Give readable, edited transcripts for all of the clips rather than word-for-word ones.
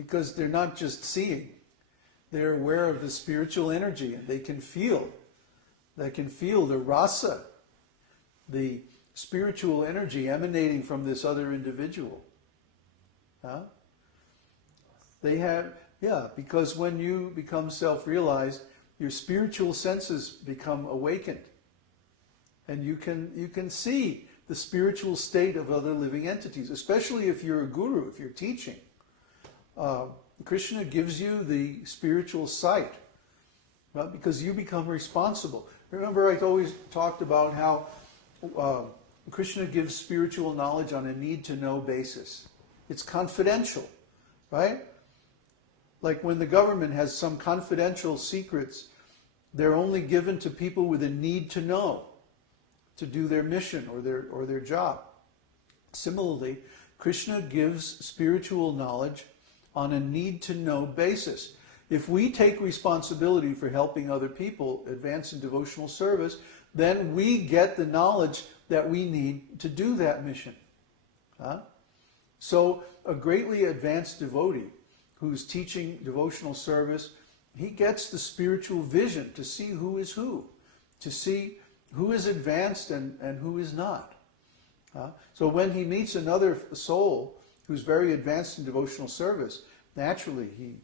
because they're not just seeing, they're aware of the spiritual energy, and they can feel the rasa, the spiritual energy emanating from this other individual. Huh? They have, because when you become self-realized, your spiritual senses become awakened. And you can see the spiritual state of other living entities, especially if you're a guru, if you're teaching. Krishna gives you the spiritual sight, right? Because you become responsible. Remember, I always talked about how Krishna gives spiritual knowledge on a need-to-know basis. It's confidential, right? Like when the government has some confidential secrets, they're only given to people with a need to know, to do their mission or their job. Similarly, Krishna gives spiritual knowledge on a need-to-know basis. If we take responsibility for helping other people advance in devotional service, then we get the knowledge that we need to do that mission. Huh? So a greatly advanced devotee who's teaching devotional service, he gets the spiritual vision to see who is who, to see who is advanced and who is not. So when he meets another soul who's very advanced in devotional service, naturally he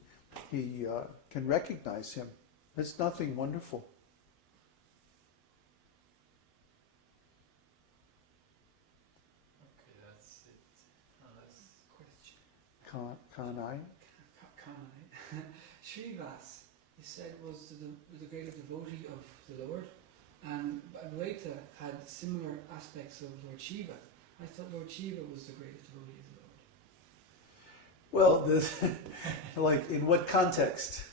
can recognize him. It's nothing wonderful. Okay, that's it. That's the question. Kanai? Śrīvāsādi, he said, was the greatest devotee of the Lord, and Advaita had similar aspects of Lord Shiva. I thought Lord Shiva was the greatest devotee of the Lord. Well, like in what context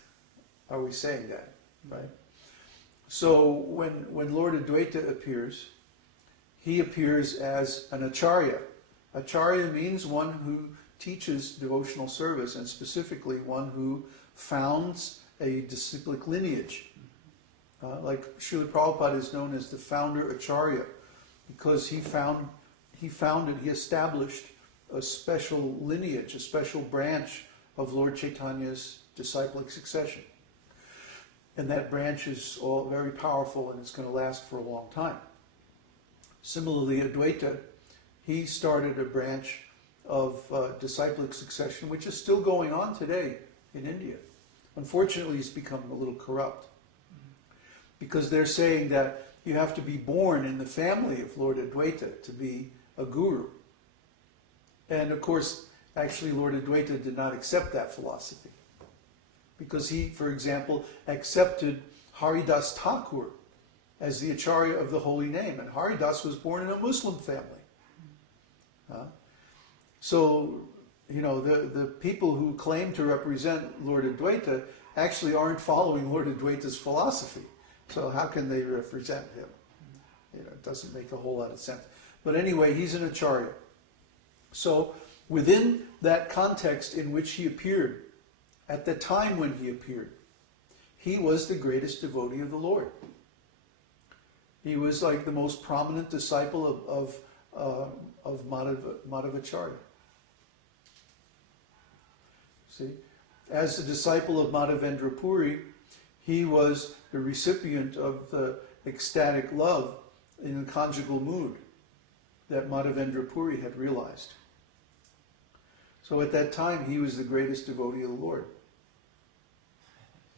are we saying that, right? So when Lord Advaita appears, he appears as an Ācārya. Ācārya means one who teaches devotional service, and specifically one who founds a disciplic lineage. Like Srila Prabhupada is known as the founder Ācārya, because he established a special lineage, a special branch of Lord Chaitanya's disciplic succession. And that branch is all very powerful, and it's going to last for a long time. Similarly, Advaita, he started a branch of disciplic succession, which is still going on today in India. Unfortunately, it's become a little corrupt, because they're saying that you have to be born in the family of Lord Advaita to be a guru. And of course, actually Lord Advaita did not accept that philosophy, because he, for example, accepted Haridas Thakur as the Ācārya of the holy name, and Haridas was born in a Muslim family. So, the people who claim to represent Lord Advaita actually aren't following Lord Advaita's philosophy. So how can they represent him? It doesn't make a whole lot of sense. But anyway, he's an Ācārya. So within that context in which he appeared, at the time when he appeared, he was the greatest devotee of the Lord. He was like the most prominent disciple of Madhavacharya. See, as the disciple of Madhavendra Puri, he was the recipient of the ecstatic love in a conjugal mood that Madhavendra Puri had realized. So at that time, he was the greatest devotee of the Lord.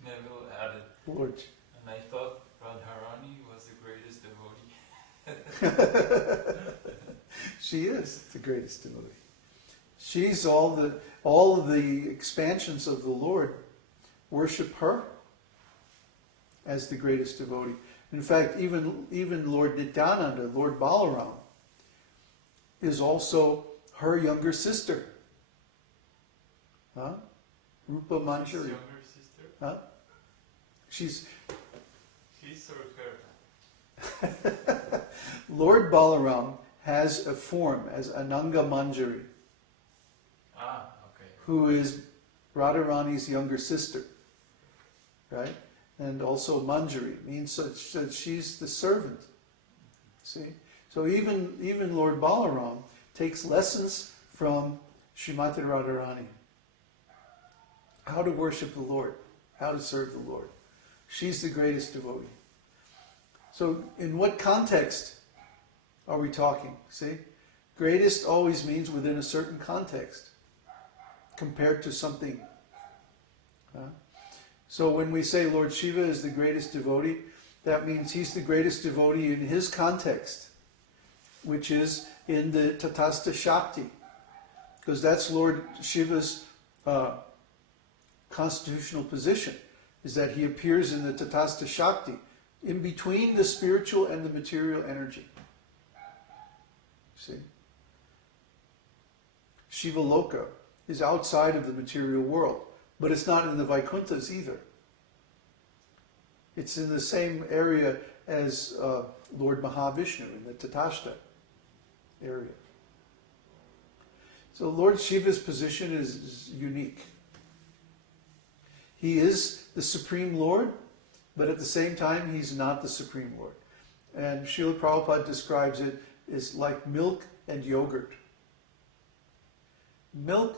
Neville added, Lord. And I thought Radharani was the greatest devotee. She is the greatest devotee. She's all of the expansions of the Lord worship her as the greatest devotee. In fact, even Lord Nityananda, Lord Balaram, is also her younger sister. Rupa Manjari. His younger sister? She's or her? Lord Balaram has a form as Ananga Manjari. Okay. Who is Radharani's younger sister, right? And also Manjari means that she's the servant. See, so even Lord Balaram takes lessons from Srimati Radharani. how to worship the Lord, how to serve the Lord. She's the greatest devotee. So in what context are we talking? See? Greatest always means within a certain context, compared to something. So when we say Lord Shiva is the greatest devotee, that means he's the greatest devotee in his context, which is in the Tatastha Shakti, because that's Lord Shiva's constitutional position, is that he appears in the Tatastha Shakti, in between the spiritual and the material energy. See? Shiva Loka is outside of the material world, but it's not in the Vaikunthas either. It's in the same area as Lord Mahavishnu in the Tatastha area. So Lord Shiva's position is unique. He is the Supreme Lord, but at the same time he's not the Supreme Lord. And Srila Prabhupada describes it as like milk and yogurt. Milk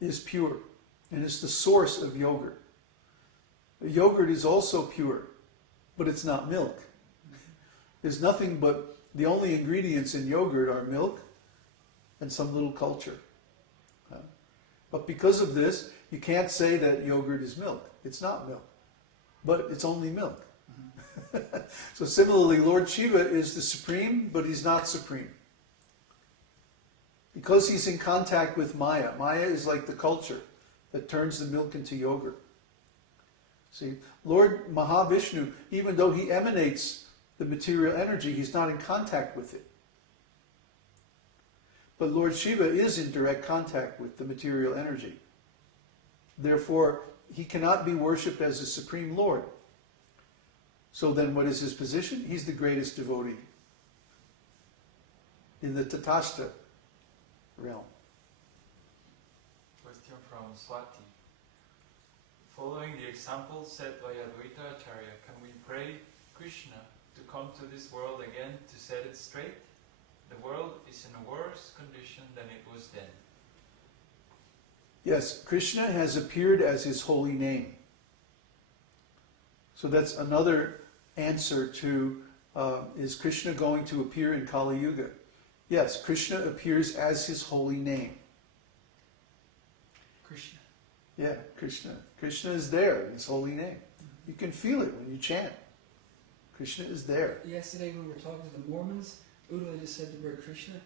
is pure, and it's the source of yogurt. Yogurt is also pure, but it's not milk. There's nothing but, the only ingredients in yogurt are milk and some little culture. But because of this, you can't say that yogurt is milk. It's not milk, but it's only milk. So similarly, Lord Shiva is the supreme, but he's not supreme. Because he's in contact with Maya. Maya is like the culture that turns the milk into yogurt. See, Lord Mahavishnu, even though he emanates the material energy, he's not in contact with it. But Lord Shiva is in direct contact with the material energy. Therefore, he cannot be worshipped as a supreme Lord. So then what is his position? He's the greatest devotee in the Tatastha realm. Question from Swati. Following the example set by Advaita Ācārya, can we pray Krishna to come to this world again to set it straight? The world is in a worse condition than it was then. Yes, Krishna has appeared as his holy name. So that's another answer to, is Krishna going to appear in Kali Yuga? Yes, Krishna appears as his holy name. Krishna. Yeah, Krishna. Krishna is there in his holy name. You can feel it when you chant. Krishna is there. Yesterday when we were talking to the Mormons, Uddhava just said the word Krishna,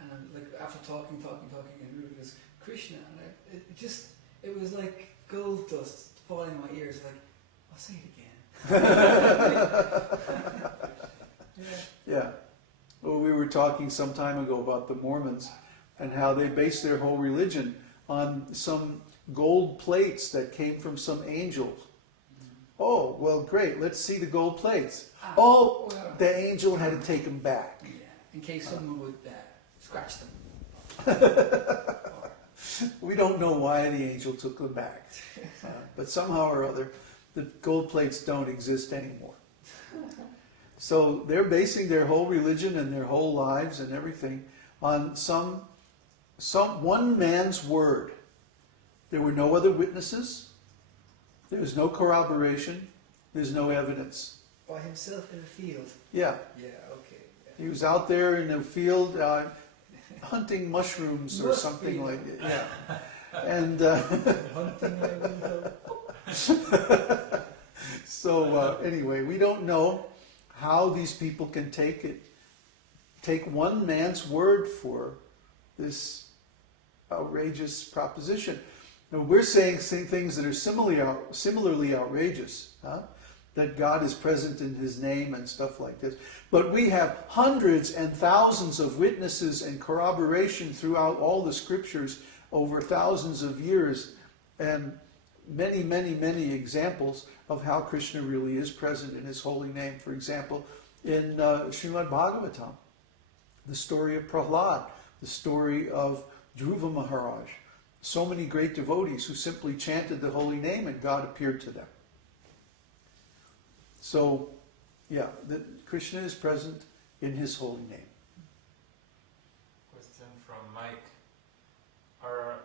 and I'm like, after talking, and Uddhava goes, Krishna, and it was like gold dust falling in my ears, like, I'll say it again. Yeah. Well, we were talking some time ago about the Mormons and how they base their whole religion on some gold plates that came from some angels. Oh, well, great. Let's see the gold plates. Oh, the angel had to take them back. Yeah, in case someone would scratch them. We don't know why the angel took them back. But somehow or other, the gold plates don't exist anymore. So they're basing their whole religion and their whole lives and everything on some one man's word. There were no other witnesses. There was no corroboration. There's no evidence. By himself in a field. Yeah. Yeah, okay. Yeah. He was out there in the field hunting mushrooms or something field. like that. Yeah. And Hunting my window. so anyway, we don't know how these people can take one man's word for this outrageous proposition. Now, we're saying things that are similarly outrageous, that God is present in his name and stuff like this. But we have hundreds and thousands of witnesses and corroboration throughout all the scriptures over thousands of years, and many, many, many examples of how Krishna really is present in his holy name. For example, in Srimad Bhagavatam, the story of Prahlad, the story of Dhruva Maharaj, so many great devotees who simply chanted the holy name and God appeared to them. So, yeah, Krishna is present in his holy name. Question from Mike. Are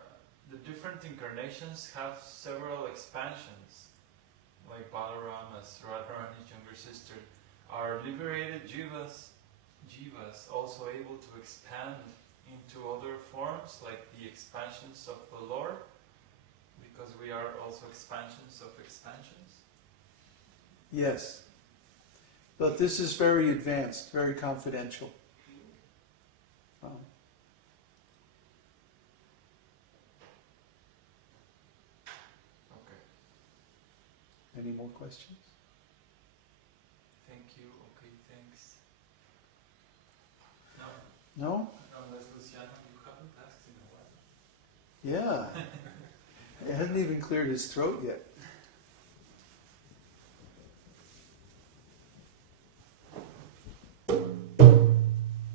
the different different incarnations have several expansions. Like Balaram as Radharani's younger sister, are liberated jivas also able to expand into other forms, like the expansions of the Lord, because we are also expansions of expansions? Yes. But this is very advanced, very confidential. Okay. Any more questions? Thank you. Okay, thanks. No? Unless Luciano, you haven't asked in a while. Yeah. It hasn't even cleared his throat yet.